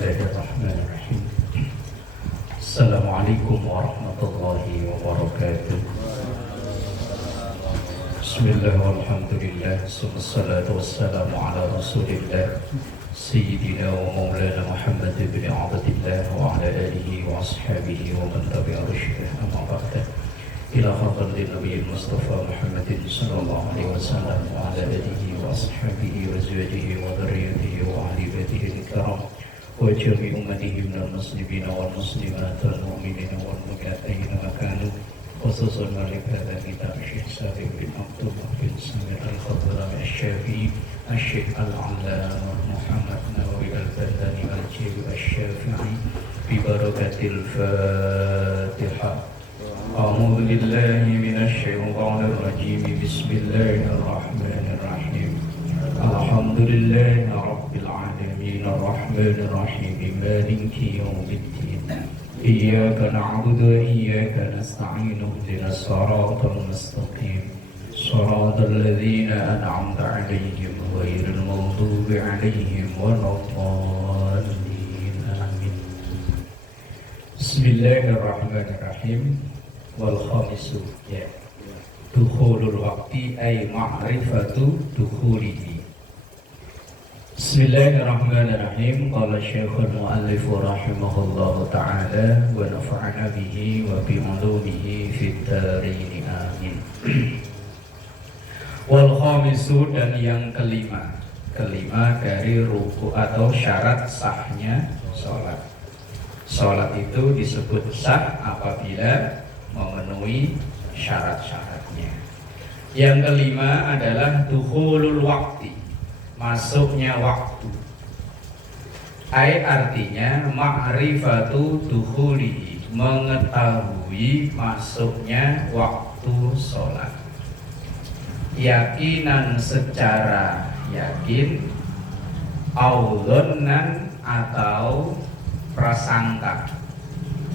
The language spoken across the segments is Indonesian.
Bismillahirrahmanirrahim. Assalamualaikum warahmatullahi wabarakatuh. Bismillah walhamdulillah, wassalatu wassalamu ala rasulillah Sayyidina wa maulana Muhammad ibn Abdillah wa ala alihi wa ashabihi wa man tabi'a rusydah, amma ba'da. Ila hadratin Nabi Mustafa Muhammadin sallallahu alaihi wasallam wa ala alihi wa ashabihi wa azwajihi wa dhurriyyatihi wa ahli baitihi al-kiram wa jami' ummatihi minal muslimin wal muslimat wal mu'minin wal mu'minat aina kanu, khususan pada kitab Syekh Sabi bin Abdullah bin Samir al-Khadrami asy-Syafi'i Asy-Syaikh al-Allamah Muhammad Nawawi al-Badani al-Jawi asy-Syafi'i bi barakatil Fatihah. A'udzu billahi minasy syaithanir rajim. Bismillahirrahmanirrahim. Alhamdulillahi rabbil alamin arrahmanir rahim maliki yaumiddin. Iyyaka na'budu wa iyyaka nasta'in ihdinas siratal mustaqim siratal ladzina an'amta 'alaihim ghairil maghdubi 'alaihim waladdallin. Amin. Bismillahirrahmanirrahim. Wal khamisu, ya, dukhulul waqti ay ma'rifatu dukhulihi. Bismillahirrahmanirrahim. Qala Syekhul Mu'allif rahimahullahu ta'ala wa nafa'ana bihi wa bi ulumihi fid dharain amin. Wal khamisu, dan yang kelima dari ruku atau syarat sahnya sholat. Sholat itu disebut sah apabila memenuhi syarat-syaratnya. Yang kelima adalah dukhulul waqti, masuknya waktu. Artinya ma'rifatu dukhulihi, mengetahui masuknya waktu sholat. Yakinan secara yakin, audzonan atau prasangka,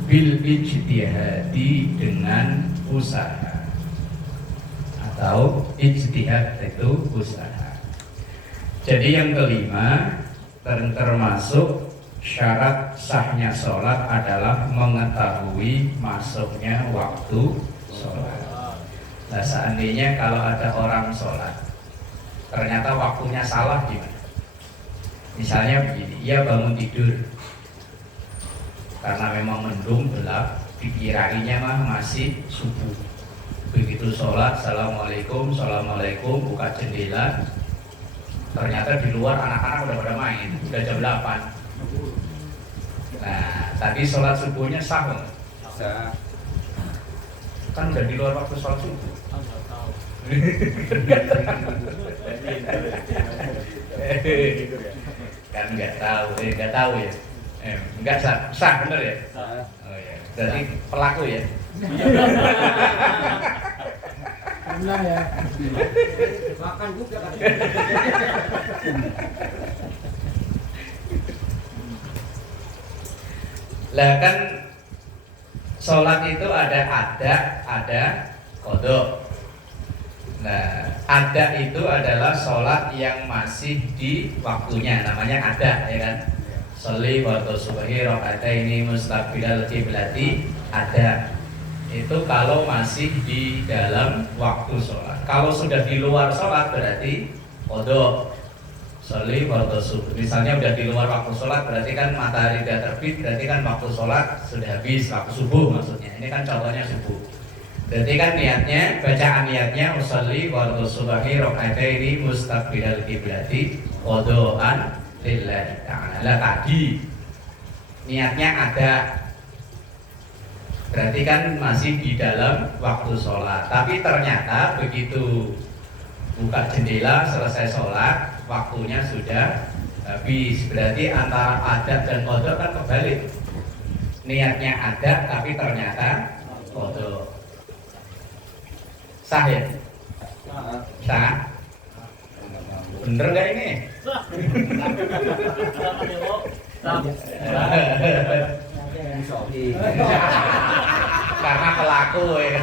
bil ijtihadi dengan usaha, atau ijtihad itu usaha. Jadi yang kelima termasuk syarat sahnya sholat adalah mengetahui masuknya waktu sholat. Nah, seandainya kalau ada orang sholat ternyata waktunya salah gimana? Misalnya begini, ia bangun tidur karena memang mendung gelap, dikirainya masih subuh. Begitu sholat, assalamualaikum, buka jendela, ternyata di luar anak-anak udah pada main, udah jam 8. Nah, tadi sholat subuhnya sah nggak? Sah. Kan udah di luar waktu sholat subuh. Kan nggak tahu ya. Enggak sah bener ya? Sah. Oh ya. Berarti pelaku ya? Benar ya. Makan juga kan. Lah kan sholat itu ada qadha. Nah, ada itu adalah sholat yang masih di waktunya, namanya ada, ya kan? Sholli waktu subuhi rakaataini mustaqbilal qiblati, ada. Itu kalau masih di dalam waktu sholat. Kalau sudah di luar sholat berarti qadha. Sholli waktu subuh. Misalnya udah di luar waktu sholat berarti kan matahari sudah terbit, berarti kan waktu sholat sudah habis, waktu subuh maksudnya. Ini kan contohnya subuh. Berarti kan niatnya, bacaan niatnya usolli waktu subuhi rakaataini mustaqbilal qiblati qadhaan lillahi ta'ala. Tadi niatnya ada, berarti kan masih di dalam waktu sholat. Tapi ternyata begitu buka jendela selesai sholat, waktunya sudah habis. Berarti antara ada dan qadha kan kebalik. Niatnya ada tapi ternyata qadha. Sah ya? Sah? Bener gak ini? Karena pelaku ya.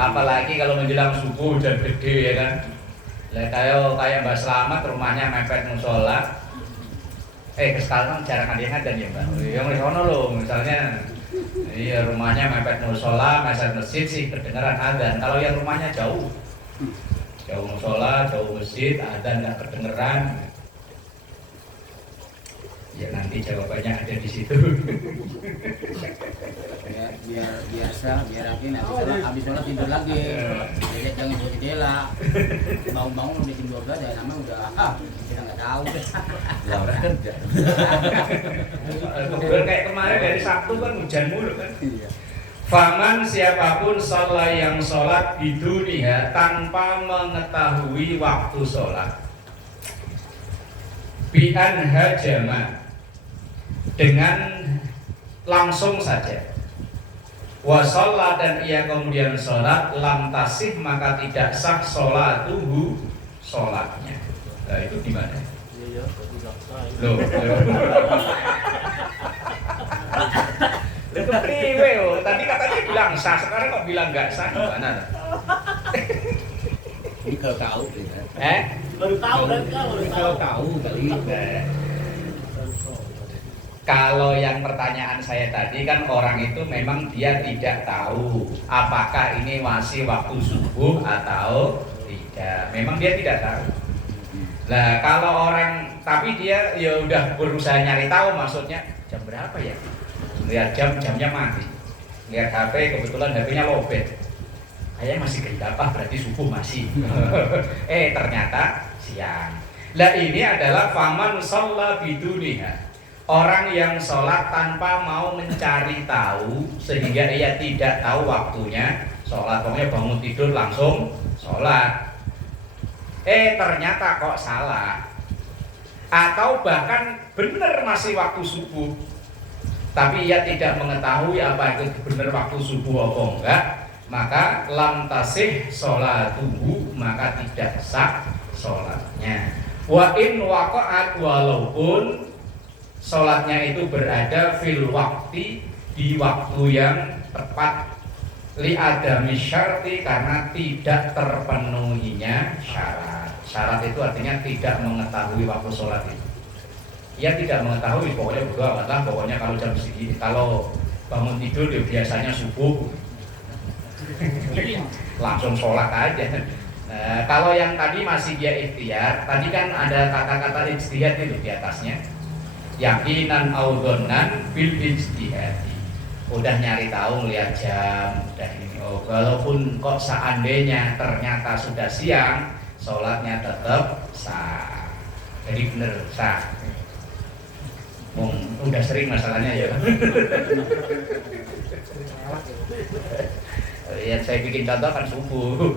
Apalagi kalau menjelang subuh dan gede ya kan. Kayak Mbak Slamet rumahnya mepet musola, Sekarang jarang ada yang adzan ya Mbak. Yang di sono loh, misalnya iya rumahnya mepet musola, mepet masjid sih kedengeran adzan. Kalau yang rumahnya jauh musola, jauh masjid, adzan nggak kedengeran. Ya nanti jawabannya ada di situ. biar biasa biar lagi nanti habis sholat tidur lagi. Jadi jangan buat jendela. Bangun-bangun udah jam 12 ya namanya udah kita nggak tahu. Lawan kerja. Kebetulan kayak kemarin dari Sabtu kan hujan mulu kan. Iya. Faman siapapun sholat yang sholat di dunia tanpa mengetahui waktu sholat, bi'an hajama, dengan langsung saja, wa sholat, dan ia kemudian sholat, lam tasih, maka tidak sah sholatuhu, sholatnya. Nah itu di mana? Loh, itu priwe loh. Tadi katanya bilang sah, sekarang kok bilang nggak sah, gimana? Ini kalau tahu ya. Baru tahu kan Kalau tahu kali. Kalau yang pertanyaan saya tadi kan orang itu memang dia tidak tahu apakah ini masih waktu subuh atau tidak. Memang dia tidak tahu. Nah kalau orang tapi dia ya udah berusaha nyari tahu, maksudnya jam berapa ya? Lihat jamnya mati. Lihat HP, kebetulan HP-nya lowbat. Kayaknya masih gelap, berarti subuh masih. Ternyata siang. Lah ini adalah faman shalla biduniha. Orang yang sholat tanpa mau mencari tahu, sehingga ia tidak tahu waktunya sholat. Pokoknya bangun tidur langsung sholat. Ternyata kok salah. Atau bahkan benar masih waktu subuh, tapi ia tidak mengetahui apa itu benar waktu subuh apa enggak, maka lam tasih sholatuhu, maka tidak sah sholatnya. Wa in waqa'at, walaupun sholatnya itu berada fil wakti, di waktu yang tepat, li adami syarti, karena tidak terpenuhinya syarat. Syarat itu artinya tidak mengetahui waktu sholat itu. Ia tidak mengetahui, pokoknya berdoa amatlah, pokoknya kalau jam segini, kalau bangun tidur ya biasanya subuh, langsung sholat aja. Nah, kalau yang tadi masih dia ikhtiar, tadi kan ada kata-kata ijtihad itu di atasnya. Yakinan audhonan bil ijtihadi. Udah nyari tahu, lihat jam, udah ini. Walaupun kok seandainya ternyata sudah siang, sholatnya tetap sah. Jadi bener sah. Udah sering masalahnya ya. Yang saya bikin contoh kan subuh.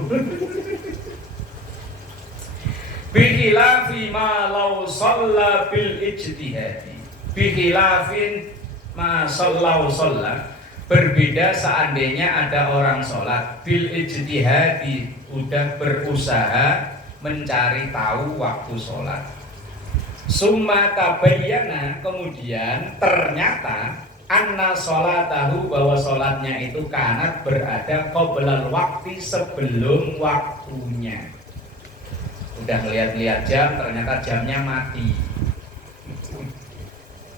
Bikhilafi ma law shalla bil ijtihadi. Bikhilafin ma sallau shalla. Berbeda seandainya ada orang sholat bil ijtihadi, udah berusaha mencari tahu waktu sholat. Summa tabayyana, kemudian ternyata anna sholatahu, bahwa sholatnya itu kanat berada qoblal waktu, sebelum waktunya. Udah ngeliat-liat jam, ternyata jamnya mati.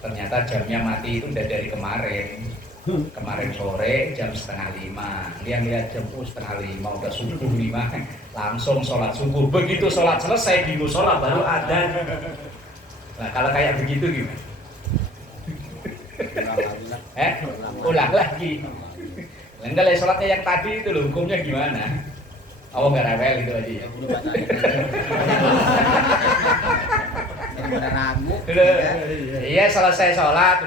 Ternyata jamnya mati itu udah dari kemarin sore jam 4:30. Dia lihat jam 4:30, udah subuh 5, langsung sholat subuh. Begitu sholat selesai di musola baru adzan. Nah kalau kayak begitu gimana? Ulang lagi. Enggak lah, sholatnya yang tadi itu loh, hukumnya gimana? Oh nggak rewel itu aja ya? Iya selesai sholat,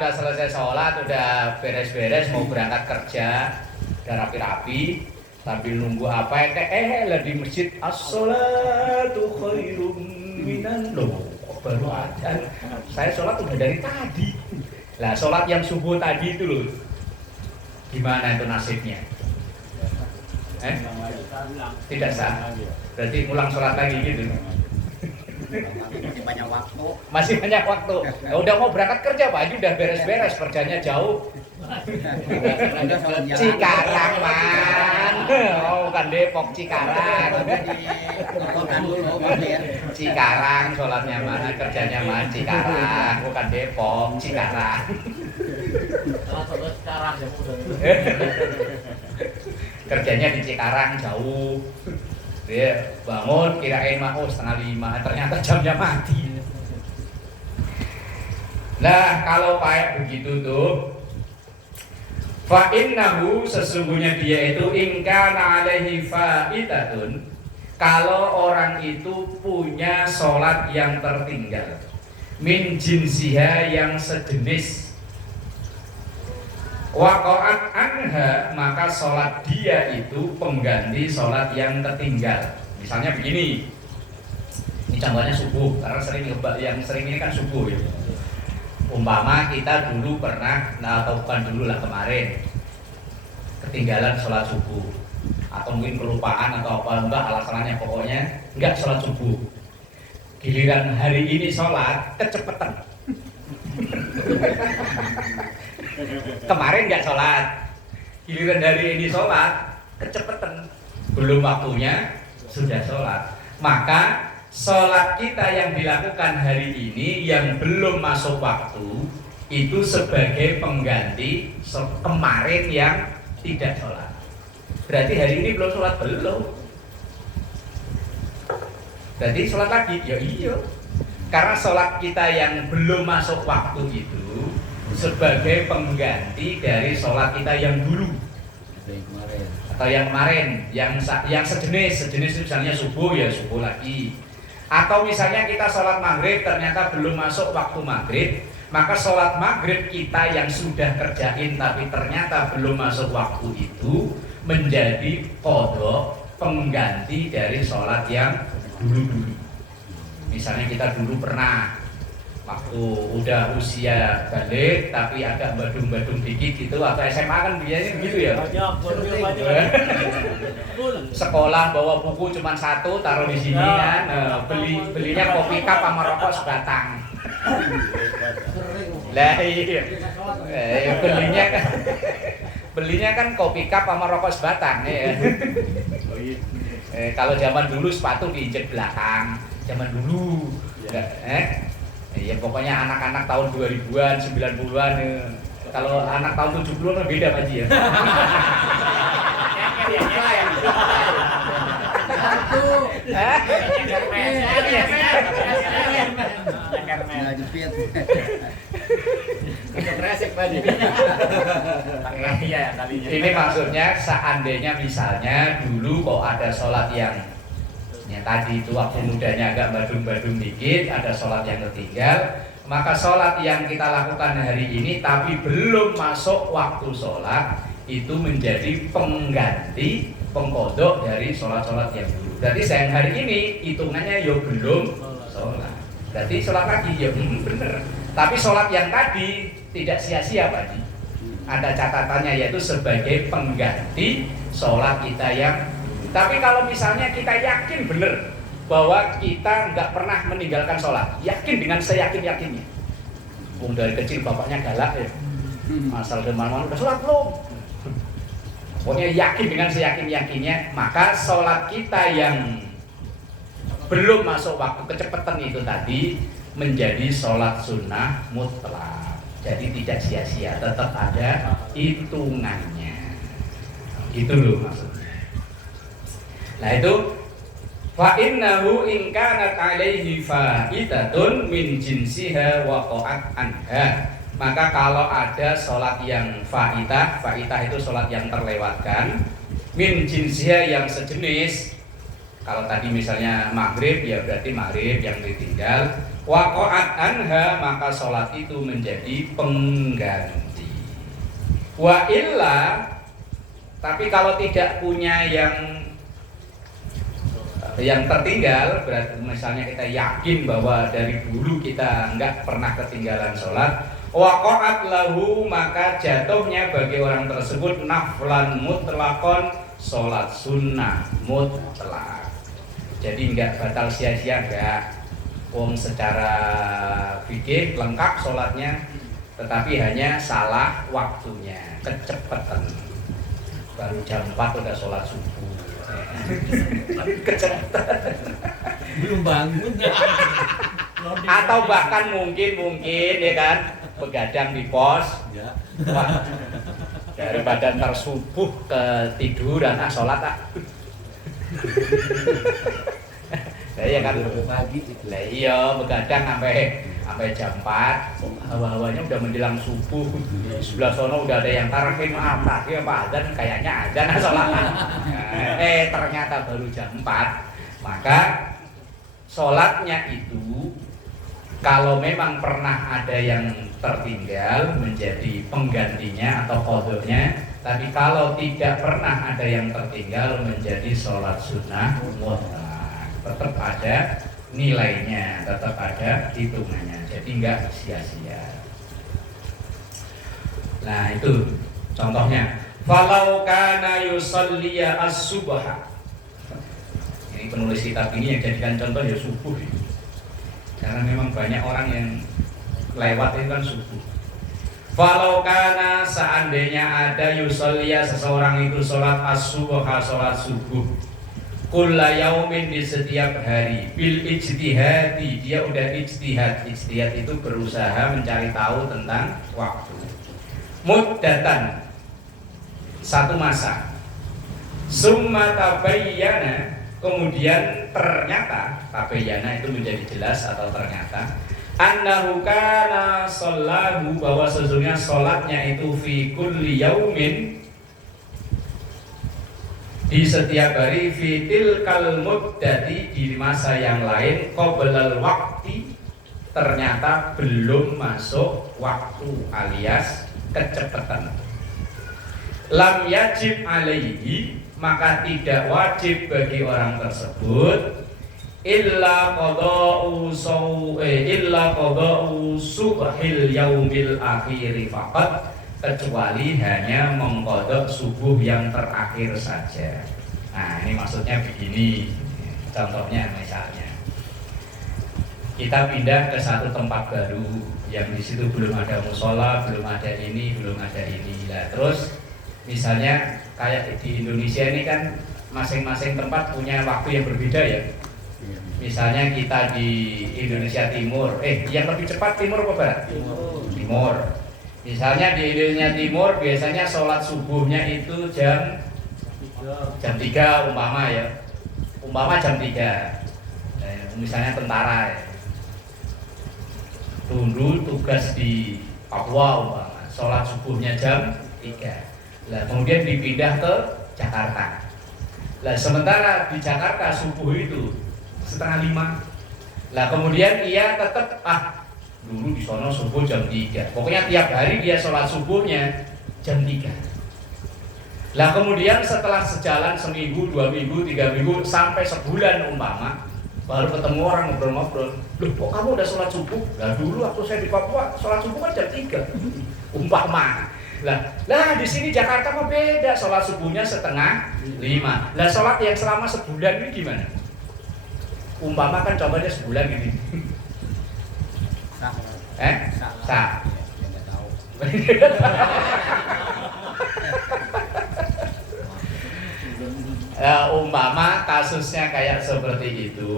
udah beres-beres mau berangkat kerja, udah rapi-rapi, sambil nunggu apa lah di masjid, as-sholatu khairum minan nawm. Baru adzan. Saya sholat udah dari tadi. Lah sholat yang subuh tadi itu loh, gimana itu nasibnya? Tidak sah. Berarti ulang sholat lagi gitu. Masih banyak waktu. Ya, udah mau berangkat kerja Pak Haji, udah beres-beres, kerjanya jauh. Udah sholat jalan. Cikarang man. Oh, bukan Depok, Cikarang. Udah di kokokan dulu Pak. Cikarang sholatnya mana, kerjanya mana Cikarang, bukan Depok, Cikarang. Kerjanya di Cikarang jauh. Dia bangun kirain mah 4:30, ternyata jamnya mati. Nah, kalau kayak begitu tuh, fa innahu sesungguhnya dia itu ingkana alaihi faitatun, kalau orang itu punya sholat yang tertinggal, min jinsiha yang sejenis, waqa'at anha, maka sholat dia itu pengganti sholat yang tertinggal. Misalnya begini, ini contohnya subuh, karena yang sering ini kan subuh ya. Umpama kita dulu pernah, atau bukan dulu lah, kemarin ketinggalan sholat subuh, atau mungkin kelupaan atau apa, enggak alasannya, pokoknya enggak sholat subuh. Giliran hari ini sholat kecepetan. Kemarin enggak sholat, giliran hari ini sholat kecepetan, belum waktunya sudah sholat. Maka sholat kita yang dilakukan hari ini yang belum masuk waktu itu sebagai pengganti kemarin yang tidak sholat. Berarti hari ini belum sholat, belum. Berarti sholat lagi, ya iya. Karena sholat kita yang belum masuk waktu itu sebagai pengganti dari sholat kita yang dulu atau yang kemarin, yang sejenis misalnya subuh, ya subuh lagi. Atau misalnya kita sholat maghrib ternyata belum masuk waktu maghrib, maka sholat maghrib kita yang sudah kerjain tapi ternyata belum masuk waktu itu menjadi qadha, pengganti dari sholat yang dulu-dulu. Misalnya kita dulu pernah waktu udah usia balik tapi agak badung-badung dikit gitu, atau SMA kan biasanya begitu ya. Sekolah bawa buku cuma satu, taruh di sini kan, belinya kopi cup sama rokok sebatang. Lah iya, belinya kan kopi cup sama rokok sebatang ya. Kalau zaman dulu sepatu diinjek belakang, zaman dulu. Ya pokoknya anak-anak tahun 2000-an, 90-an ya. Kalau anak tahun 70-an kan beda Pak Ji ya. Ini maksudnya seandainya misalnya dulu kok ada sholat yang tadi itu waktu mudanya agak badung-badung dikit, ada sholat yang tertinggal, maka sholat yang kita lakukan hari ini tapi belum masuk waktu sholat itu menjadi pengganti, pengkodok dari sholat-sholat yang dulu. Berarti sayang hari ini hitungannya ya belum sholat, berarti sholat lagi ya bener. Tapi sholat yang tadi tidak sia-sia Pak Ji. Ada catatannya, yaitu sebagai pengganti sholat kita yang. Tapi kalau misalnya kita yakin benar bahwa kita nggak pernah meninggalkan sholat, yakin dengan seyakin-yakinnya. Dari kecil bapaknya galak ya, asal dari mana-mana udah sholat belum. Pokoknya yakin dengan seyakin-yakinnya, maka sholat kita yang belum masuk waktu kecepatan itu tadi menjadi sholat sunnah mutlak. Jadi tidak sia-sia, tetap ada hitungannya. Itu loh maksudnya. Nah itu fa innahu in kanat alaihi faitatun min jinsiha waqa'at anha. Maka kalau ada sholat yang faitah itu sholat yang terlewatkan, min jinsiha yang sejenis. Kalau tadi misalnya maghrib ya berarti maghrib yang ditinggal. Waqa'at anha, maka sholat itu menjadi pengganti. Wa illa, tapi kalau tidak punya yang tertinggal, berarti misalnya kita yakin bahwa dari dulu kita enggak pernah ketinggalan sholat, waqa'at lahu, maka jatuhnya bagi orang tersebut naflan mutlakon, sholat sunnah mutlak. Jadi enggak batal sia-sia, enggak. Secara fikih lengkap sholatnya, tetapi hanya salah waktunya, kecepatan. Baru jam 4 udah sholat subuh. Kecepatan. Belum bangun. Atau bahkan mungkin ya kan, begadang di pos. Ya. Wah, daripada ntar subuh ketiduran sholat Lah iya kan Pagi itu. Lah iya begadang sampai jam 4. Hawa-hawanya udah menjelang subuh. Di sebelah sono udah ada yang tarhim apa azan, kayaknya azan sholat. Ternyata baru jam 4. Maka sholatnya itu kalau memang pernah ada yang tertinggal menjadi penggantinya atau qadhonya, tapi kalau tidak pernah ada yang tertinggal menjadi sholat sunnah mutlak. Tetap ada nilainya, tetap ada hitungannya, jadi enggak sia-sia. Nah itu contohnya, falau kana yusalliya as-subha. Ini penulis kitab ini yang jadikan contoh ya subuh, karena memang banyak orang yang lewat itu kan subuh. Falau kana, seandainya ada yusalliya seseorang itu sholat as-subha, sholat subuh, kulla yaumin, di setiap hari, bil ijtihadi, dia udah ijtihad. Ijtihad itu berusaha mencari tahu tentang waktu. Muddatan, satu masa. Summa tabayyana, kemudian ternyata, tabayyana itu menjadi jelas atau ternyata, annahu kana shollahu, bahwa sesungguhnya sholatnya itu fi kulli yaumin, di setiap hari, fitil kalmuddati, di masa yang lain, qoblal waqti, ternyata belum masuk waktu alias kecepatan. Lam yajib alaihi, maka tidak wajib bagi orang tersebut illa qada'u subhil yaumil akhiri faqat, kecuali hanya mengqadha subuh yang terakhir saja. Nah ini maksudnya begini, contohnya misalnya kita pindah ke satu tempat baru yang di situ belum ada musola, belum ada ini, belum ada ini. Nah, terus misalnya kayak di Indonesia ini kan masing-masing tempat punya waktu yang berbeda ya. Misalnya kita di Indonesia Timur, yang lebih cepat timur apa barat? Timur. Misalnya di Indonesia Timur biasanya sholat subuhnya itu jam 3 umpama ya. Umpama jam 3. Misalnya tentara ya. Dulu tugas di Papua umpama, sholat subuhnya jam 3. Lah kemudian dipindah ke Jakarta. Lah sementara di Jakarta subuh itu 4:30. Lah kemudian ia tetap dulu di sono subuh jam 3. Pokoknya tiap hari dia sholat subuhnya jam 3. Lah kemudian setelah sejalan seminggu, 2 minggu, 3 minggu, sampai sebulan umpama, baru ketemu orang ngobrol-ngobrol. Loh kok kamu udah sholat subuh? Lah dulu waktu saya di Papua sholat subuh kan jam 3. Umpama. Lah di sini Jakarta kok beda, sholat subuhnya 4:30. Lah sholat yang selama sebulan ini gimana? Umpama kan contohnya sebulan gini. Sah. Enggak tahu. Umpama kasusnya kayak seperti itu,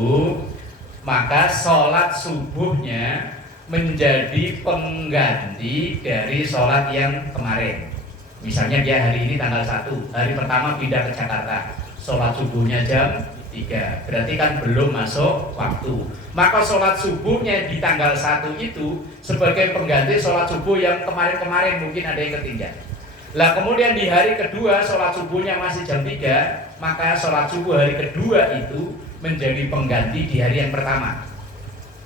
maka sholat subuhnya menjadi pengganti dari sholat yang kemarin. Misalnya dia hari ini tanggal 1, hari pertama pindah ke Jakarta, sholat subuhnya jam 3, berarti kan belum masuk waktu. Maka sholat subuhnya di tanggal 1 itu sebagai pengganti sholat subuh yang kemarin-kemarin mungkin ada yang ketinggalan. Lah kemudian di hari kedua sholat subuhnya masih jam 3, maka sholat subuh hari kedua itu menjadi pengganti di hari yang pertama.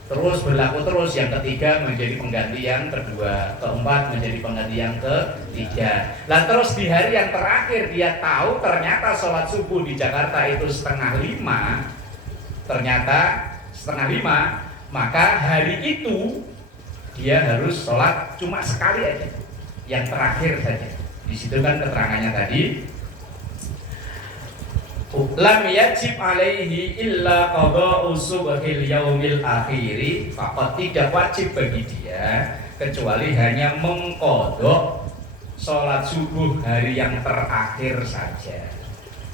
Terus berlaku terus, yang ketiga menjadi pengganti yang kedua, keempat menjadi pengganti yang ketiga. Lah terus di hari yang terakhir dia tahu ternyata sholat subuh di Jakarta itu 4:30, ternyata 4:30, maka hari itu dia harus sholat cuma sekali aja, yang terakhir saja. Di situ kan keterangannya tadi, lam yajib alaihi illa qada'u subhil yaumil akhiri, faqad tidak wajib bagi dia kecuali hanya mengkodok sholat subuh hari yang terakhir saja.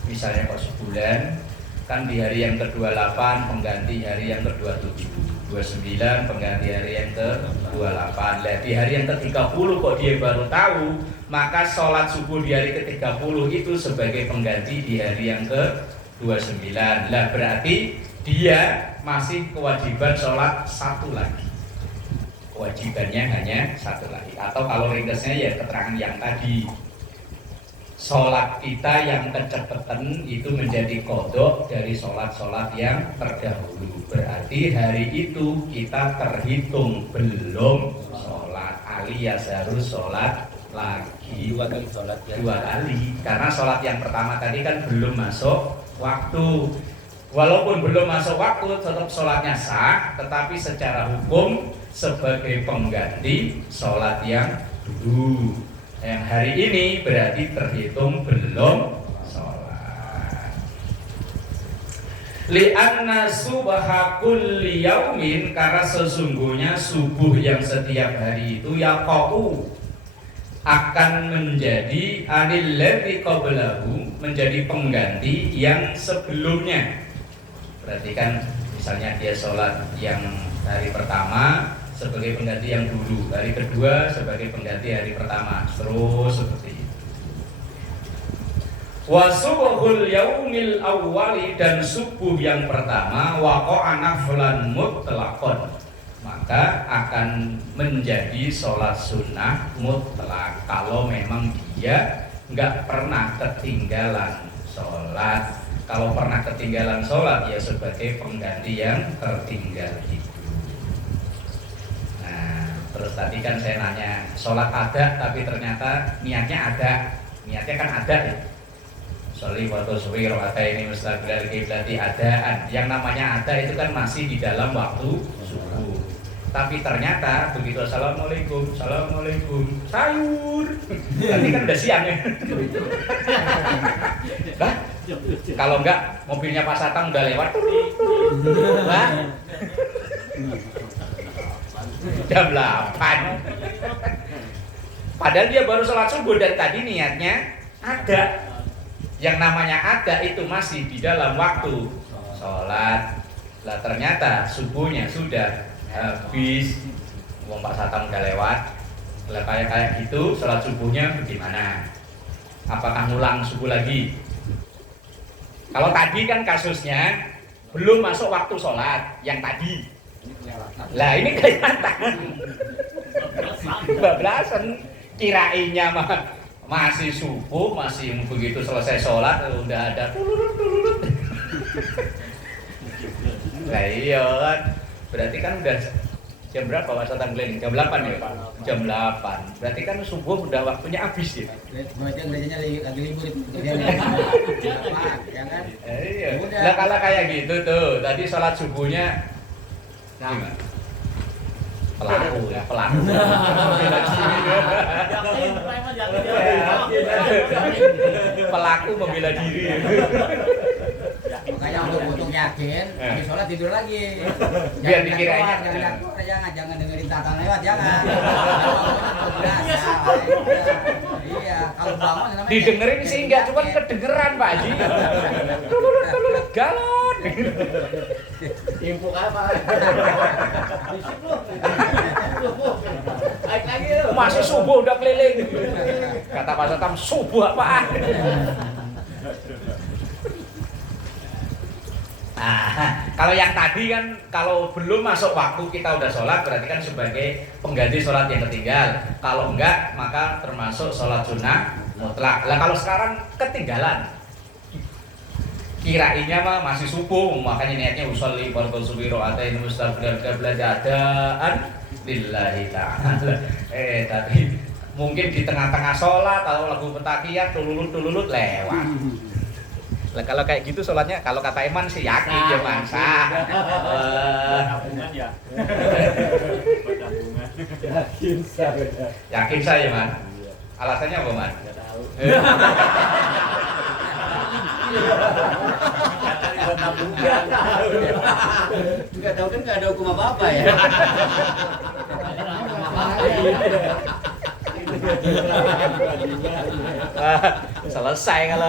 Misalnya kok sebulan kan di hari yang ke-28 pengganti hari yang ke-27, 29 pengganti hari yang ke-28. Lah di hari yang ke-30 kok dia baru tahu, maka sholat subuh di hari ke-30 itu sebagai pengganti di hari yang ke-29. Lah berarti dia masih kewajiban sholat satu lagi. Kewajibannya hanya satu lagi. Atau kalau ringkasnya ya keterangan yang tadi, sholat kita yang kecepatan itu menjadi kodok dari sholat-sholat yang terdahulu. Berarti hari itu kita terhitung belum sholat, alias harus sholat lagi Dua kali sholat ya. 2 kali. Karena sholat yang pertama tadi kan belum masuk waktu. Walaupun belum masuk waktu tetap sholatnya sah, tetapi secara hukum sebagai pengganti sholat yang dulu. Yang hari ini berarti terhitung belum sholat. Li'anna subaha kulli yaumin, karena sesungguhnya subuh yang setiap hari itu yaqa'u akan menjadi anil ladzi qablahu, menjadi pengganti yang sebelumnya. Berarti kan misalnya dia sholat yang hari pertama sebagai pengganti yang dulu, hari kedua sebagai pengganti hari pertama, terus seperti itu. Wa subuhul yaumil awwali, dan subuh yang pertama waqa'a naflan mutlaqan, maka akan menjadi sholat sunnah mutlak kalau memang dia nggak pernah ketinggalan sholat. Kalau pernah ketinggalan sholat ya sebagai pengganti yang tertinggal itu. Nah, terus tadi kan saya nanya sholat ada, tapi ternyata niatnya ada, niatnya kan ada ya. Sholli wa tuswi rakaataini mustaqbilal qiblati adaan. Yang namanya ada itu kan masih di dalam waktu subuh. Tapi ternyata begitu assalamualaikum, assalamualaikum, sayur. Berarti kan udah siang ya. Nah, kalau enggak mobilnya Pak Satang udah lewat. Wah. Jam 8. Padahal dia baru sholat subuh dan tadi niatnya ada. Yang namanya ada itu masih di dalam waktu sholat. Lah ternyata subuhnya sudah habis, wong Pak Satang udah lewat. Lah kayak gitu sholat subuhnya bagaimana? Apakah ngulang subuh lagi? Kalau tadi kan kasusnya belum masuk waktu sholat yang tadi. Lah ini kelihatan bablasan, kirainnya masih subuh, masih begitu selesai sholat udah ada turut. Lah iya kan, berarti kan udah jam berapa Pak Satang keliling? Jam 8 ya Pak? Jam 8. Berarti kan subuh udah waktunya habis ya? Gerejanya lagi libur itu. Ya kan? Iya. Lah kalau kayak gitu tuh, tadi sholat subuhnya gimana? Pelaku ya, pelaku. Pelaku membela diri. Makanya untuk yakin, habis sholat tidur lagi. Biar dikirain. Jangan dengerin tatang lewat, jangan. Iya, kalau bangun namanya Didengerin sih enggak, cuman kedengeran Pak Haji. Galon. Impuk apa? Bisik lu. Naik lagi lu. Masih subuh udah keliling. Kata Pak Satang, subuh apaan? Nah, kalau yang tadi kan kalau belum masuk waktu kita udah sholat berarti kan sebagai pengganti sholat yang ketinggal. Kalau enggak maka termasuk sholat sunnah mutlak. Lah kalau sekarang ketinggalan, kirainnya mah masih subuh, makanya niatnya usolli fardhu subhi ra'atain mustaqbilal qiblat adaan lillahi ta'ala. Tapi mungkin di tengah-tengah sholat kalau lagu petakiyat tululut lewat. Lah kalau kayak gitu sholatnya, kalau kata Iman sih yakin ya Man, sah. Tabungan ya. Tabungan. Yakin saya Man. Alasannya apa Man? Enggak tahu. Nggak tahu. Nggak tahu kan nggak ada hukum apa-apa ya. Wah, selesai kalau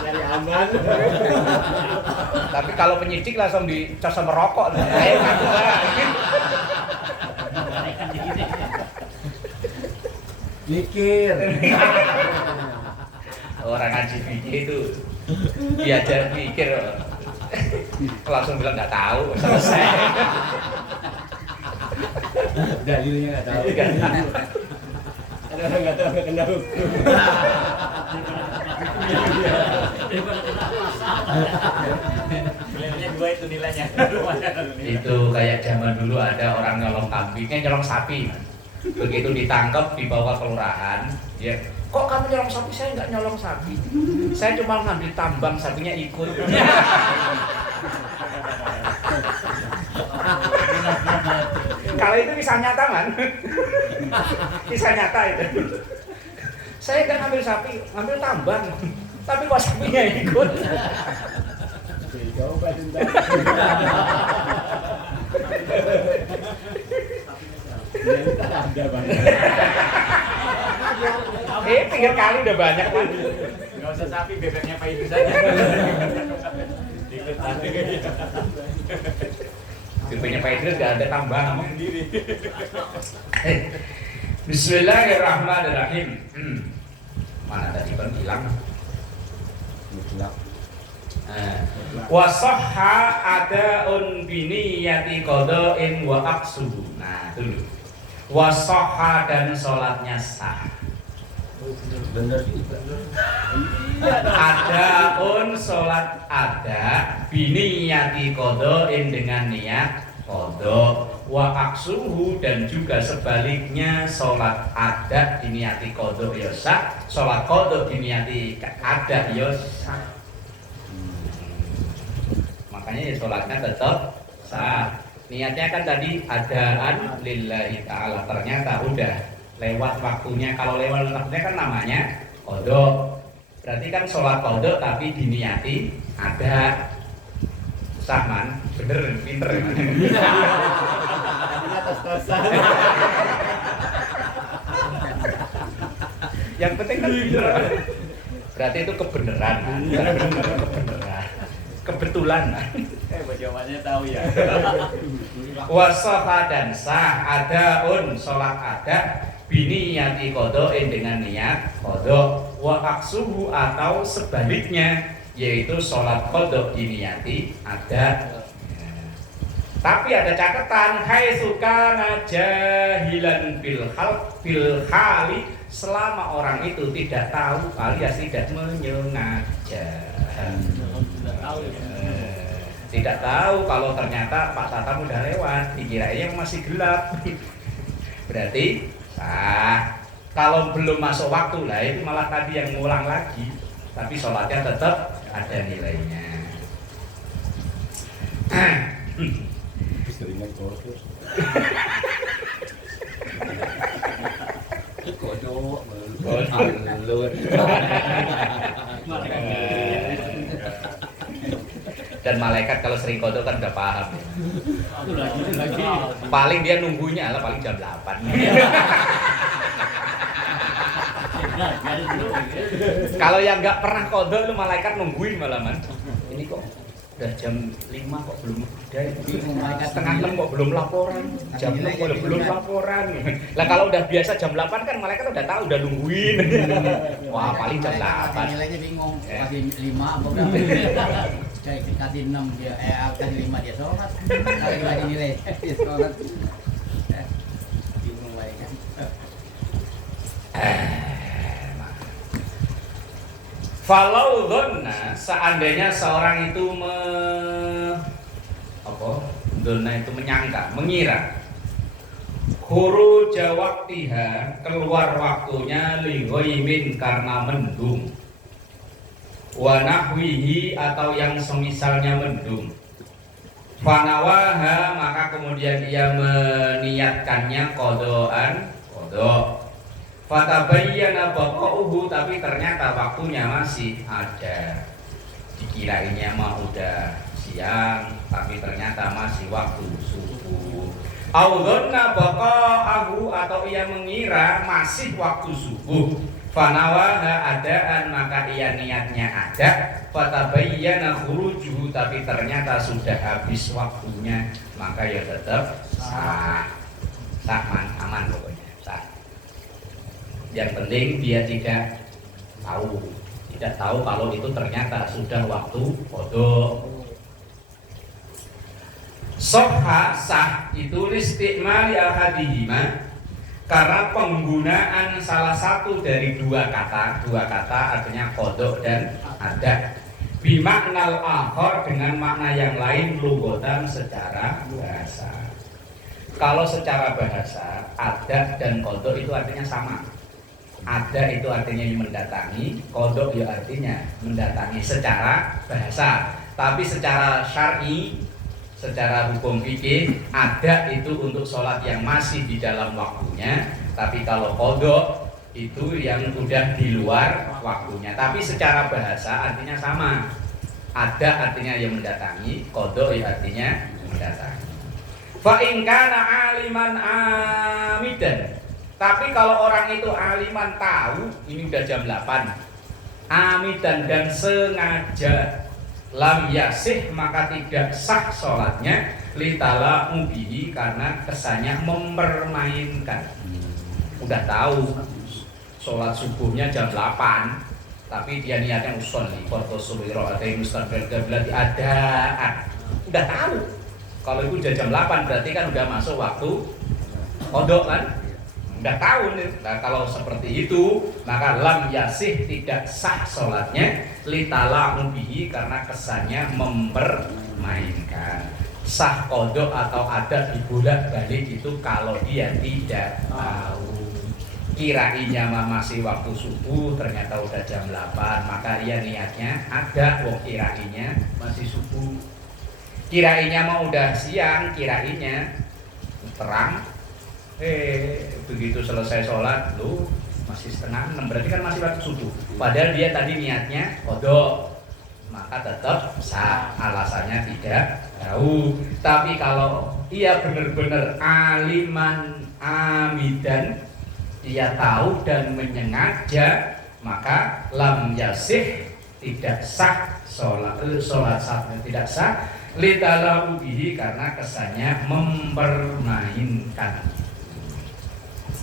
Cari aman. tapi kalau penyidik langsung dicos sama rokok. Ayo ngaku lah. Mikir. Orang ngaji fikih itu diajar mikir langsung bilang nggak tahu, selesai. Dalilnya nggak tahu. Ada orang nggak tahu nggak kena hukum. Nilainya 2 itu nilainya. Itu kayak zaman dulu ada orang nyolong kambingnya, nyolong sapi. Begitu ditangkap dibawa ke kelurahan, ya kok kamu nyolong sapi? Saya nggak nyolong sapi, saya cuma ngambil tambang, sapinya ikut. Kalau itu kisah nyata man, kisah nyata itu. Saya nggak ngambil sapi, ngambil tambang, tapi kok sapinya ikut. Coba cinta. Ada banget. Pinggir kali udah banyak kan. Nggak usah sapi, bebeknya Pak Idris saja. Ikut aja. Bebeknya Pak Idris gak ada tambang. Sendiri. Bismillahirrahmanirrahim. Mana tadi kan hilang. Wasahha adaun biniyati qada'in wa aqsuhu. Nah, dulu. Wasahha dan sholatnya sah. Bener. Adaun sholat ada biniyati qada'in dengan niat qada, wa aqsuhu dan juga sebaliknya sholat ada diniati qada ya sah, sholat qada diniati ada ya sah. Makanya ya sholatnya tetap sah. Niatnya kan tadi adaan lillahi ta'ala, ternyata udah lewat waktunya. Kalau lewat waktunya kan namanya qada. Berarti kan sholat qada tapi diniati ada. Sah man, bener, pinter man. Atas-atasan. Yang penting kan pinter. Berarti itu kebenaran, kebenaran, kebetulan. Jawabannya tahu ya. Wasofa dan sah adaun sholat ada biniyati qada'in dengan niat qada, wa aqsuhu atau sebaliknya yaitu sholat qada diniyati ada. Tapi ada catatan, hai sukana jahilan bil hali, selama orang itu tidak tahu alias tidak menyengaja. Tidak tahu kalau ternyata Pak Tatam udah lewat, dikiranya masih gelap. Berarti sah. Kalau belum masuk waktu lah itu malah tadi yang ngulang lagi, tapi sholatnya tetap ada nilainya. Seringan kotor. Kodok. Dan malaikat kalau sering kodok kan udah paham ya. Lagi. Paling dia nunggunya lah paling jam 8. Kalau yang nggak pernah kodok itu malaikat nungguin malaman. Ini kok udah jam 5 kok belum ada. Setengah 6 kok belum laporan. Jam 6 kok belum laporan. Lah kalau udah biasa jam 8 kan malaikat udah tahu udah nungguin. Wah, paling jam 8. Nilainya bingung. Kasih 5 apa berapa? Kasih 6 dia, kasih 5 dia sholat. Kasih lagi nilai dia sholat. Bingung lagi kan. Falau dhanna, seandainya seorang itu menyangka, mengira khuruja waqtiha, keluar waktunya li ghaimin karena mendung, wa nahwihi atau yang semisalnya mendung, fanawaha maka kemudian ia meniatkannya qadaan qada, fatabayyana baqa'uhu tapi ternyata waktunya masih ada. dikirainnya mah udah siang tapi ternyata masih waktu subuh. Audonna baqa'ahu atau ia mengira masih waktu subuh. Fanawaha adaan maka ia niatnya ada. Fatabayyana khurujuhu tapi ternyata sudah habis waktunya, maka ya tetap sah. Sah aman pokoknya sah. Yang penting dia tidak tahu kalau itu ternyata sudah waktu qada. Sahha sah itu listimali ahadihima karena penggunaan salah satu dari dua kata artinya kodok dan ada bimaknal akhar dengan makna yang lain lugotan secara bahasa. Kalau secara bahasa ada dan kodok itu artinya sama. Ada itu artinya mendatangi, kodok ya artinya mendatangi secara bahasa. Tapi secara syar'i, secara hukum fikih ada itu untuk sholat yang masih di dalam waktunya, tapi kalau qada itu yang sudah di luar waktunya. Tapi secara bahasa artinya sama. Ada artinya yang mendatangi, qada ya artinya mendatangi. Fa in kana aliman amidan. Tapi kalau orang itu aliman tahu ini udah jam 8. Amidan dan sengaja lam yasih maka tidak sah sholatnya litala ubihi karena kesannya mempermainkan. Udah tahu sholat subuhnya jam 8 tapi dia niatnya usolli fardu subhi rakaatain mustaqbil berarti ada. Udah tahu kalau itu udah jam 8 berarti kan udah masuk waktu qada kan. Udah tahu nih. Nah, kalau seperti itu maka lam yasih tidak sah sholatnya litala ubihi karena kesannya mempermainkan. Sah kodok atau ada dibolak balik itu kalau dia tidak tahu. Kirainnya masih waktu subuh ternyata udah jam 8 maka ia niatnya ada. Wong kirainnya masih subuh, kirainnya mau udah siang, kirainnya terang. Begitu selesai sholat, lu masih setengah 6, berarti kan masih waktu subuh. Padahal dia tadi niatnya kodok, maka tetap sah. Alasannya tidak tahu. Tapi kalau ia benar-benar aliman amidan, dia tahu dan menyengaja, maka lam yasih tidak sah sholat sahnya tidak sah lidalahu bihi karena kesannya mempermainkan.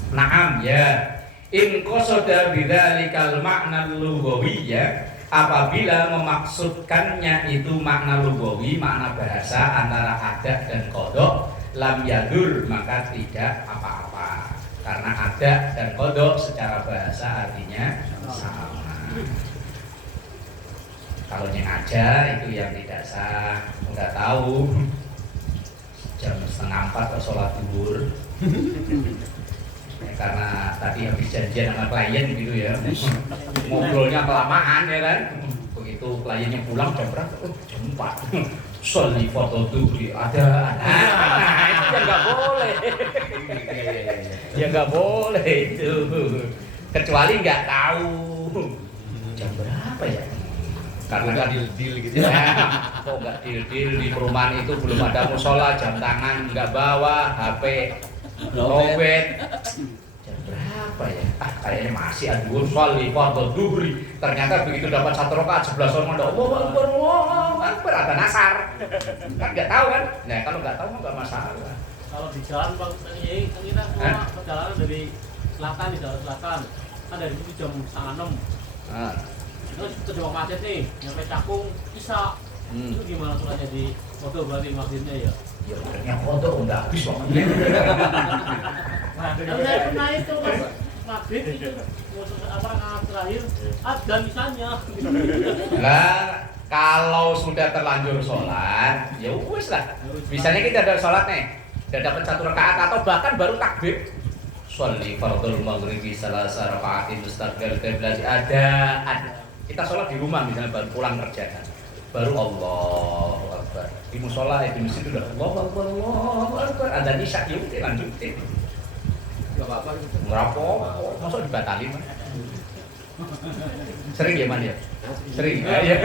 Naam ya, in qasada bidzalikal makna lughawiyya apabila memaksudkannya itu makna lughawi, makna bahasa antara ada dan qada, lam yadur maka tidak apa-apa. Karena ada dan qada secara bahasa artinya sama. Kalau nyengaja itu yang tidak sah. Udah tahu jam 3:30 ke sholat zuhur. Karena tadi habis janjian sama klien gitu ya, ngobrolnya kelamaan ya kan. Begitu kliennya pulang jam berapa? Jam 4. Sholli fardhu dhuhri ada. Nah, itu yang nggak boleh. Ya nggak boleh itu. Kecuali nggak tahu jam berapa ya. Karena nggak deal gitu ya. Kok nggak deal di perumahan itu belum ada musola, jam tangan nggak bawa, HP lobet. Jam berapa ya? Kayaknya masih aduh sholli fardhu dhuhri. Ternyata begitu dapat 1 rakaat 11 orang ada Allahu Akbar ada nasar. Kan nggak tahu kan? Nah kalau nggak tahu nggak masalah. Kalau di jalan Bang Kiai kan kita mau perjalanan dari selatan di jalan selatan. Kan dari itu jam 5:30. Terus terjebak macet nih, nyampe Cakung bisa. Itu gimana sholatnya di foto berarti maksudnya ya? Ya udah foto udah habis waktunya. Tapi saya pernah itu pas maghrib itu rakaat terakhir ada misalnya. Lah kalau sudah terlanjur sholat, ya wis lah. Misalnya kita ada sholat nih, udah dapat 1 rakaat atau bahkan baru takbir. Sholli fardhul maghribi salasa rakaatin mustaqbil qiblat ada. Kita sholat di rumah misalnya baru pulang kerja, baru Allahu Akbar. Di musola di masjid udah Allahu Akbar. Ada isya ya udah lanjutin. Enggak apa-apa gitu. Enggak apa-apa. Masa dibatalin? Sering ya Man ya? Sering. Ya.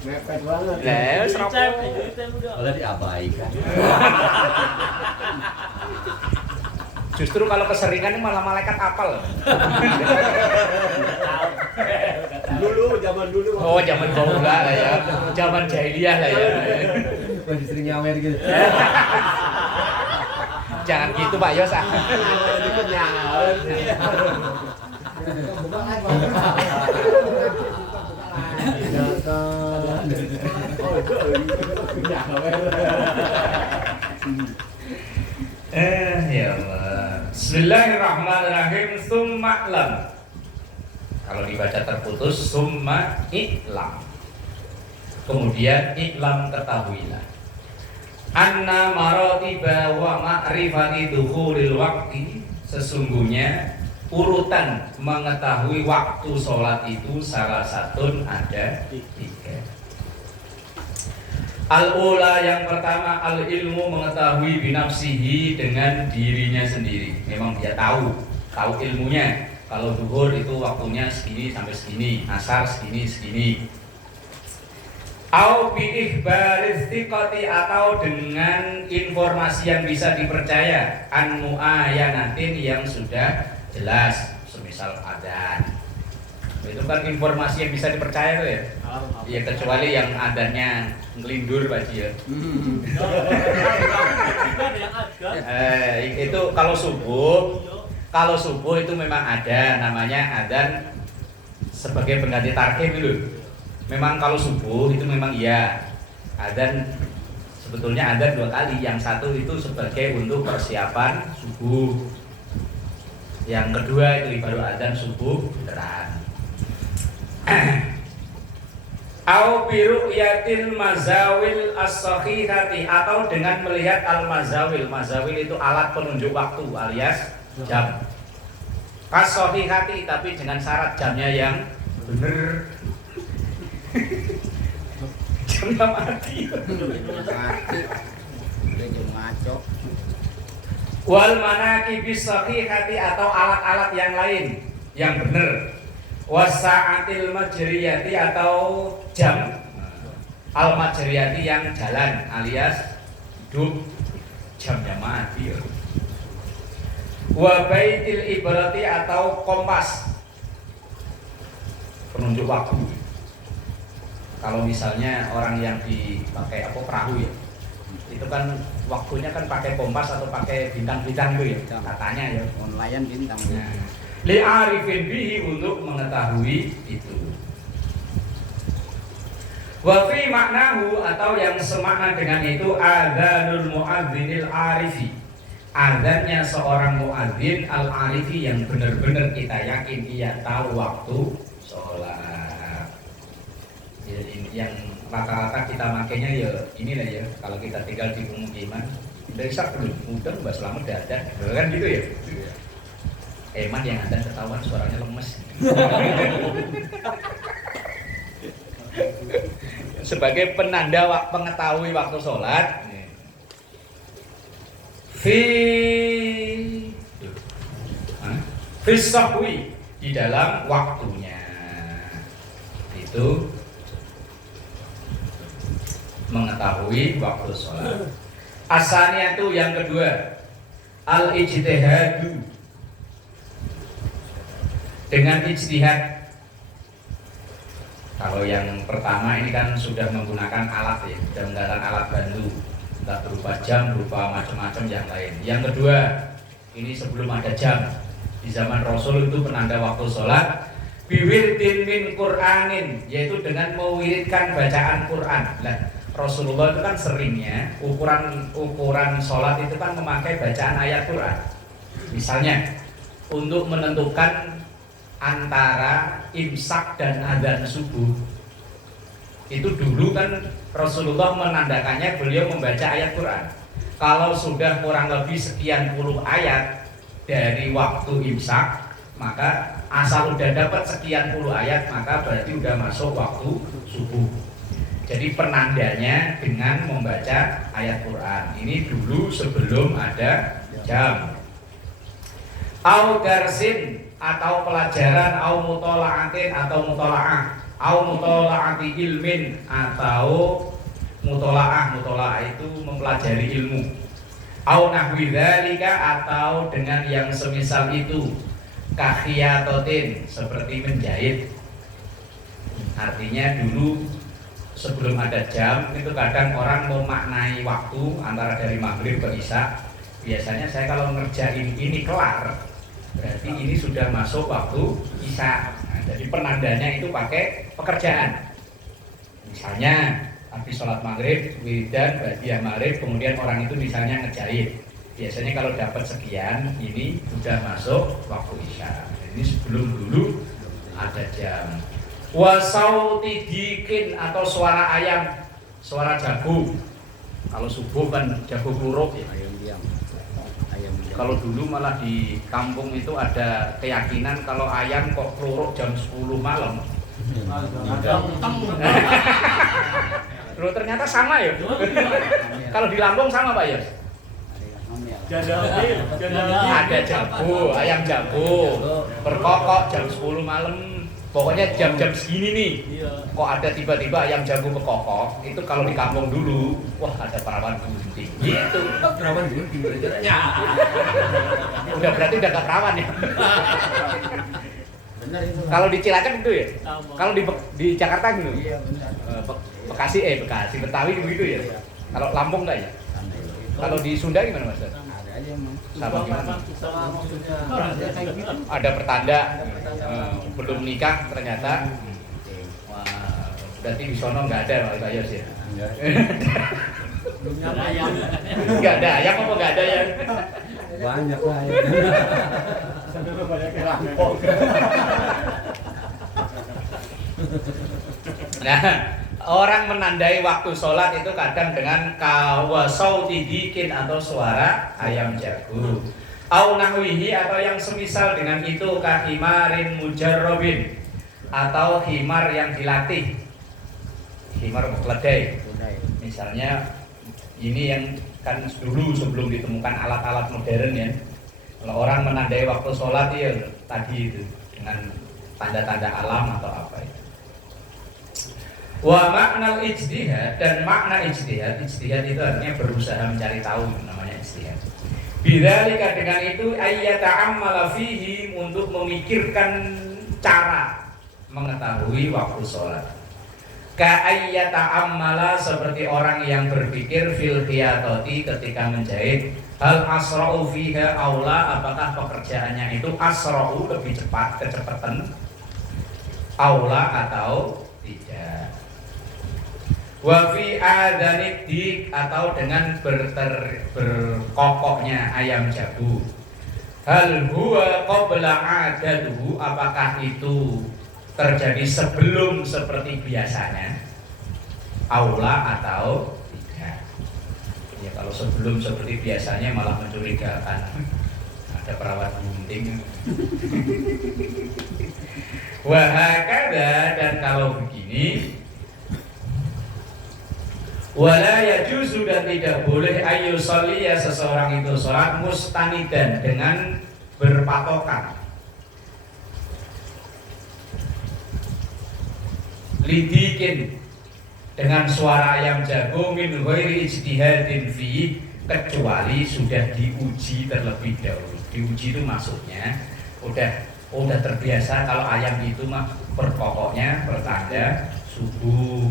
Mepet banget. Lah, Cem, Cem udah. Malah diabaikan. Justru kalau keseringan ini malah malaikat apal. Zaman dulu. Oh, zaman baula lah ya. Zaman jahiliyah lah ya. Masih sering nyawer gitu. Jangan gitu Pak Yos. Ikut nyawer. Ya Allah. Bismillahirrahmanirrahim. Summa lam. Kalau dibaca terputus summa i'lam. Kemudian i'lam ketahuilah. Anna maratiba wa ma'rifati dukhulil waqti, sesungguhnya urutan mengetahui waktu sholat itu salah satu ada 3. Al-ula yang pertama al-ilmu, mengetahui binafsihi, dengan dirinya sendiri. Memang dia tahu ilmunya. Kalau zuhur itu waktunya segini sampai segini, asar segini. Au bi ikhbaris thiqati, atau dengan informasi yang bisa dipercaya, an muayyanatin, yang sudah jelas, semisal adzan. Itu kan informasi yang bisa dipercaya tuh ya. Ya kecuali yang adanya ngelindur Pak Ji ya. Itu kalau subuh itu memang ada namanya adzan sebagai pengganti tarhim dulu. Memang kalau subuh itu memang iya adzan, sebetulnya adzan 2 kali. Yang satu itu sebagai untuk persiapan subuh. Yang kedua itu baru adzan subuh beneran. Au biru'yatil mazawil as-sahihati, atau dengan melihat al-mazawil. Mazawil itu alat penunjuk waktu alias jam. As-sahihati, tapi dengan syarat jamnya yang bener. Jamnya mati. Ngaco. Wal manakibis sahihati, atau alat-alat yang lain yang bener. Wasa'atil majriyati, atau jam al majriyati yang jalan alias hidup, jamnya mati. Wa baitil ibrati, atau kompas penunjuk waktu. Kalau misalnya orang yang dipakai perahu ya, itu kan waktunya kan pakai kompas atau pakai bintang-bintang itu ya katanya ya. Online bintang. Li'arifin bihi, untuk mengetahui itu. Wa fi maknahu, atau yang semakna dengan itu, adzanul muadzinil arifi, adzannya seorang muadzin al-arifi yang benar-benar kita yakin dia tahu waktu sholat. Yang rata-rata kita makainya ya inilah ya, kalau kita tinggal di pemukiman dari belum mudah Mbak Selamat dadan kan gitu ya. Eman yang ada ketahuan suaranya lemes. Sebagai penanda pengetahui waktu sholat, fi sahwi, di dalam waktunya, itu mengetahui waktu sholat. Asalnya itu yang kedua, al-ijtihadu, dengan ijtihad. Kalau yang pertama ini kan sudah menggunakan alat ya, sudah menggunakan alat bantu, entah berupa jam, berupa macam-macam yang lain. Yang kedua, ini sebelum ada jam, di zaman Rasul itu penanda waktu sholat, biwirdin min Qur'anin, yaitu dengan mewiridkan bacaan Quran. Nah, Rasulullah itu kan seringnya ukuran sholat itu kan memakai bacaan ayat Quran. Misalnya untuk menentukan antara imsak dan adzan subuh, itu dulu kan Rasulullah menandakannya beliau membaca ayat Quran. Kalau sudah kurang lebih sekian puluh ayat dari waktu imsak, maka asal udah dapat sekian puluh ayat, maka berarti udah masuk waktu subuh. Jadi penandanya dengan membaca ayat Quran. Ini dulu sebelum ada jam. Au darsin, atau pelajaran, au mutola'atin atau mutola'ah, au mutola'ati ilmin atau mutola'ah itu mempelajari ilmu, au nahwi dzalika atau dengan yang semisal itu, kakhiyatotin seperti menjahit. Artinya dulu sebelum ada jam itu kadang orang memaknai waktu antara dari maghrib ke isya. Biasanya saya kalau ngerjain ini kelar, berarti ini sudah masuk waktu isya. Nah, jadi penandanya itu pakai pekerjaan. Misalnya habis sholat maghrib, wiridan, ba'diyah maghrib, kemudian orang itu misalnya ngejahit. Biasanya kalau dapat sekian, ini sudah masuk waktu isya. Ini sebelum dulu ada jam. Wasauti dikin atau suara ayam, suara jago. Kalau subuh kan jago kluruk ya. Ayam diam. Kalau dulu malah di kampung itu ada keyakinan kalau ayam kok kluruk jam 10 malam. Loh, ternyata sama ya. Kalau di Lampung sama Pak Yos. Ada jago, ayam jago berkokok jam 10 malam. Pokoknya jam-jam segini nih. Kok ada tiba-tiba ayam jago berkokok. Itu kalau di kampung dulu, wah ada perawan gunting. Gitu. Perawan gunting belajarnya. Udah berarti udah gak perawan ya. Benar itu. Kalau di Cilacap itu ya. Sama. Kalau di Jakarta gitu. Iya benar. Bekasi Betawi begitu ya. Kalau Lampung enggak ya? Kalau di Sunda gimana Mas? Ada aja emang. Sama gimana? Sama maksudnya. Ada pertanda belum nikah ternyata. Wah, berarti di sono nggak ada Mas Ayos ya? Belum nyampe ayam. Nggak ada ayam apa nggak ada ya? Banyak lah ya. Nah, orang menandai waktu sholat itu kadang dengan kawasauti dikin atau suara ayam jago, au nahwihi atau yang semisal dengan itu, kahimarin mujarrobin atau himar yang dilatih, himar keledai. Misalnya ini yang kan dulu sebelum ditemukan alat-alat modern ya, kalau orang menandai waktu sholat ya tadi itu dengan tanda-tanda alam atau apa itu. Wa makna ijtihad, dan makna ijtihad itu artinya berusaha mencari tahu, namanya ijtihad. Bidzalika, dengan itu ayyata'ammala fihi, untuk memikirkan cara mengetahui waktu sholat. Ka ayyata'ammala, seperti orang yang berpikir fil khiyatati, ketika menjahit, hal asra'u fiha aula, apakah pekerjaannya itu asra'u, lebih cepat, kecepatan, aula atau tidak. Wa fi adhanid dik, atau dengan berkokoknya ayam jago. Hal huwa qabla adaduhu, apakah itu terjadi sebelum seperti biasanya, aula atau tidak. Ya kalau sebelum seperti biasanya malah mencurigakan, ada perawat gunting. Wa hakadha, dan kalau begini, wala yajuzu, dan tidak boleh ayu sholiya, seseorang itu sholat mustanidan, dengan berpatokan, lidikin, dengan suara ayam jago, min ghairi ijtihadin fi, kecuali sudah diuji terlebih dahulu. Diuji itu maksudnya udah terbiasa kalau ayam itu mah berkokoknya bertanda subuh.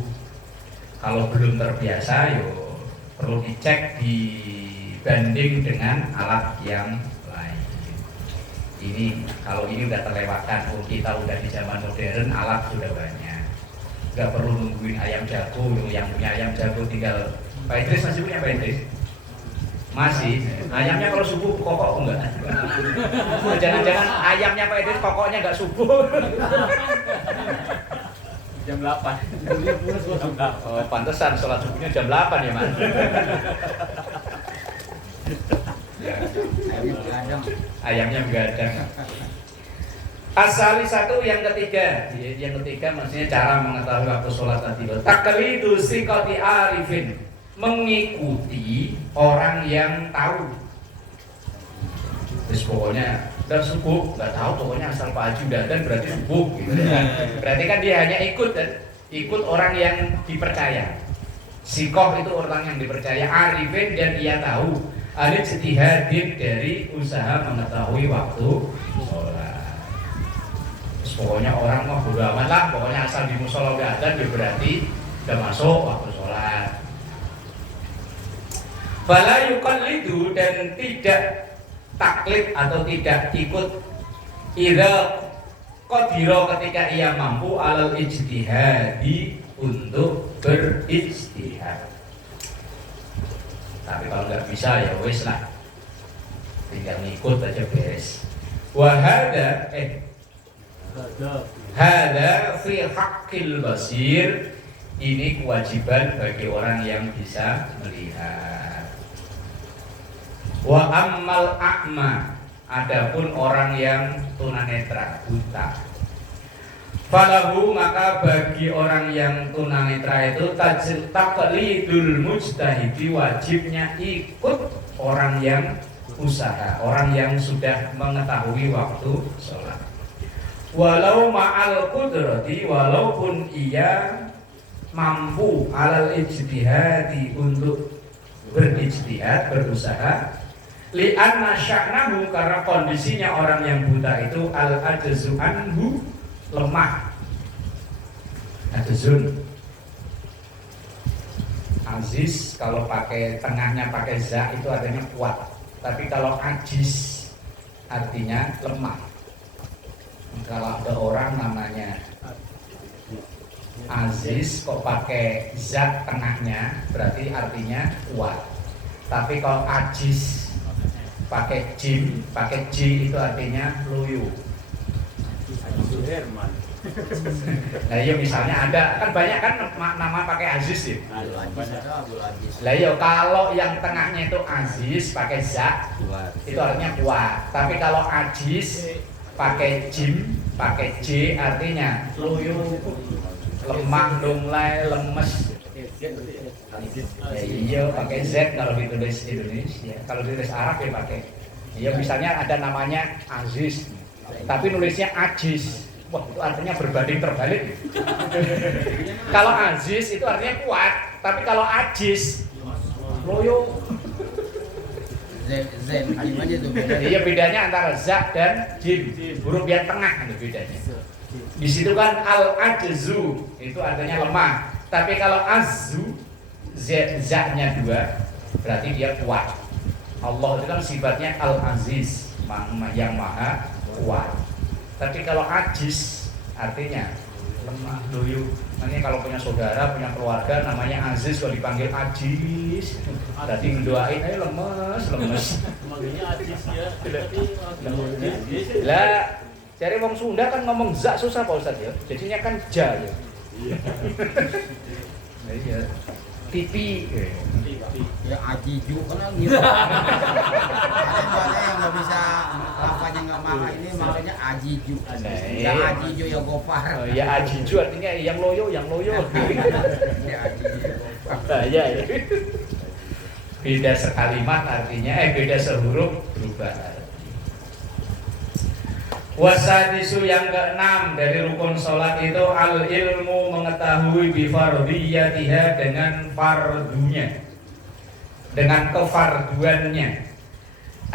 Kalau belum terbiasa, yo perlu dicek dibanding dengan alat yang lain. Ini kalau ini udah terlewatkan, kita udah di zaman modern, alat sudah banyak. Gak perlu nungguin ayam jago, yang punya ayam jago tinggal. Pak Idris masih punya Pak Idris? Masih. Ayamnya kalau subuh kokok enggak? Jangan-jangan ayamnya Pak Idris kokoknya enggak subuh. Jam 8. Oh, pantesan sholat subuhnya jam 8 ya, Mas. Ayamnya begadang. Asali satu, yang ketiga maksudnya cara mengetahui waktu sholat tadi. Taklidu siqati arifin, mengikuti orang yang tahu. Terus pokoknya udah subuh, nggak tahu pokoknya asal Pak Haji udah dan berarti subuh gitu ya. Berarti kan dia hanya ikut dan ikut orang yang dipercaya. Sikoh itu orang yang dipercaya, arifin dan dia tahu, alif ijtihadin dari usaha mengetahui waktu sholat. Terus pokoknya orang mah bodo amat lah, pokoknya asal di musola udah adzan ya berarti udah masuk waktu sholat. Fala yuqallidu dan tidak taklid atau tidak ikut idza qadira ketika ia mampu alal ijtihadi untuk berijtihad. Tapi kalau nggak bisa ya wes lah, tinggal ngikut aja beres. Wahada hada fi haqqil basir, ini kewajiban bagi orang yang bisa melihat. Wa ammal a'ma, adapun orang yang tunanetra buta, falahu maka bagi orang yang tunanetra itu taqlidul mujtahidi, wajibnya ikut orang yang usaha, orang yang sudah mengetahui waktu sholat. Walau ma'al qudrati, walaupun ia mampu alal ijtihadi untuk berijtihad, berusaha. Li'anna sya'nahu, karena kondisinya orang yang buta itu al-ajzu anhu, lemah. Ajzun aziz, kalau pakai tengahnya pakai za itu artinya kuat. Tapi kalau ajiz artinya lemah. Kalau ada orang namanya aziz kok pakai zat tengahnya berarti artinya kuat. Tapi kalau ajiz pakai jim, pakai j itu artinya loyo. Nah iya misalnya ada kan banyak kan nama pakai aziz ya. Lah iya kalau yang tengahnya itu aziz pakai zat itu artinya kuat. Tapi kalau ajiz pakai jim, pakai j artinya loyo, lemah, lunglai, lemes. Ya iya pakai Z kalau ditulis Indonesia, kalau ditulis Arab ya pakai. Ya misalnya ada namanya Aziz, tapi nulisnya Ajiz. Wah itu artinya berbanding terbalik. Kalau Aziz itu artinya kuat, tapi kalau Ajiz loyo. Zen gimana tuh beda? Iya bedanya antara za dan jim, huruf yang tengah itu bedanya. Di situ kan al-ajzu itu artinya lemah, tapi kalau azzu za-nya dua berarti dia kuat. Allah itu kan sifatnya al-aziz, yang maha kuat. Tapi kalau ajiz artinya lemah, loyo. Makanya kalau punya saudara, punya keluarga namanya aziz, kalau dipanggil ajiz berarti mendoain ayo lemes. Makanya ajiz ya. Lah cari wong Sunda kan ngomong za susah Pak Ustaz ya. Jadinya kan ja ya. Iya. Pipi. Ya ajiju kan gitu. Ada yang nggak bisa lafaznya nggak marah ini makanya ajiju. Ya ajiju ya gopar. Ya ajiju artinya yang loyo. Ya ajiju. Iya. Beda sekalimat artinya beda sehuruf berubah. Wasadisu yang keenam dari rukun sholat itu al ilmu, mengetahui bifardiyatiha, dengan fardunya, dengan kefarduannya.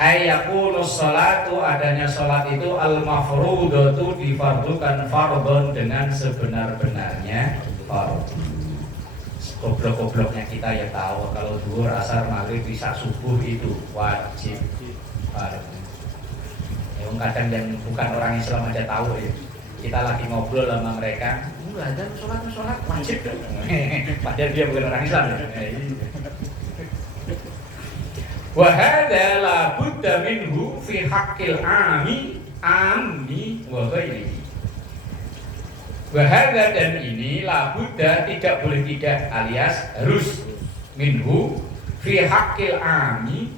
Ayakunu sholatu, adanya sholat itu al mafrudatu, difardukan fardhon dengan sebenar-benarnya fardu. Goblok-gobloknya kita ya tahu kalau zuhur, asar, maghrib, isya, subuh itu wajib fardu. Kadang yang bukan orang Islam aja tahu ya. Kita lagi ngobrol sama mereka, dan sholat wajib dong. Padahal dia bukan orang Islam ya. Wa hadza la budda minhu fi haqqil ammi wa ghairihi. Wa hadza, dan ini la budda, tidak boleh tidak, alias harus, minhu fi haqqil ammi,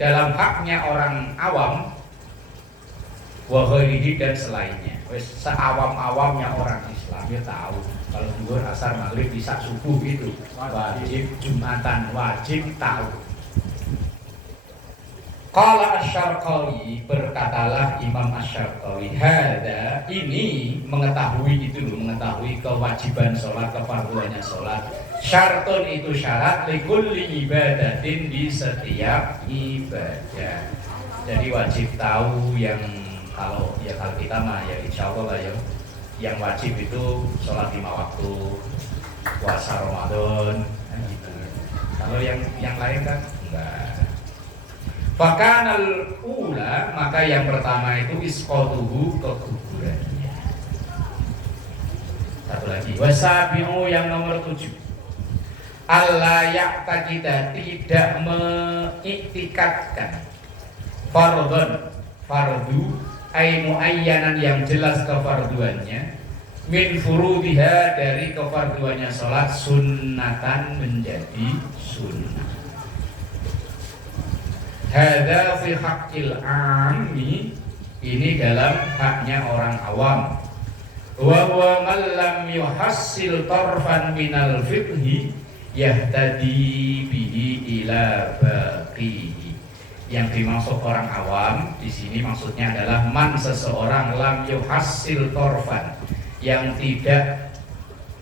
dalam haknya orang awam, wa ghairihi, dan selainnya. Wes seawam-awamnya orang Islam ya tahu kalau zuhur, asar, maghrib, isya, subuh itu wajib, jumatan wajib tahu. Qala Asy-Syarqawi, berkatalah Imam Asy-Syarqawi, hada ini mengetahui itu loh, mengetahui kewajiban sholat, kefarduannya sholat. Syartun itu syarat likulli ibadatin di setiap ibadah. Jadi wajib tahu yang kalau kita mah ya insya Allah lah ya. Yang wajib itu sholat 5 waktu, puasa Ramadan, gitu. Kalau yang lain kan enggak. Fakanal ula, maka yang pertama itu isqatuhu, kegugurannya. Satu lagi, wasabi'u yang nomor 7. Allah ya'taqida, tidak mengiktikadkan fardu ay muayyanan yang jelas kefarduannya, min furudiha, dari kefarduannya sholat, sunnatan menjadi sunnah. Hadza fi haqqil ammi, ini dalam haknya orang awam. Wa huwa man lam yuhassil tarfan minal fiqhi yahtadi bihi ila baqihi. Yang dimaksud orang awam di sini maksudnya adalah man, seseorang, lam yuhassil tarfan, yang tidak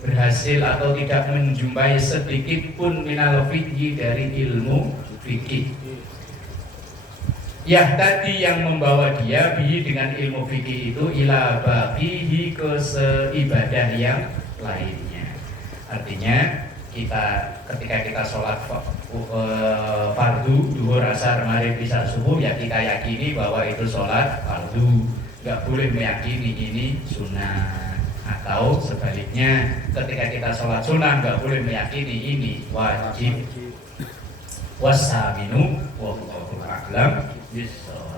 berhasil atau tidak menjumpai sedikit pun minal fiqhi, dari ilmu fikih. Yahtadi, yang membawa dia bihi, dengan ilmu fikih itu, ila baqihi, ke seibadah yang lainnya. Artinya ketika kita sholat fardu, duhur, asar, maghrib, isya, subuh, ya kita yakini bahwa itu sholat fardu, nggak boleh meyakini ini sunnah. Atau sebaliknya, ketika kita sholat sunnah nggak boleh meyakini ini wajib. Wasaminu wallahu a'lam bishawab.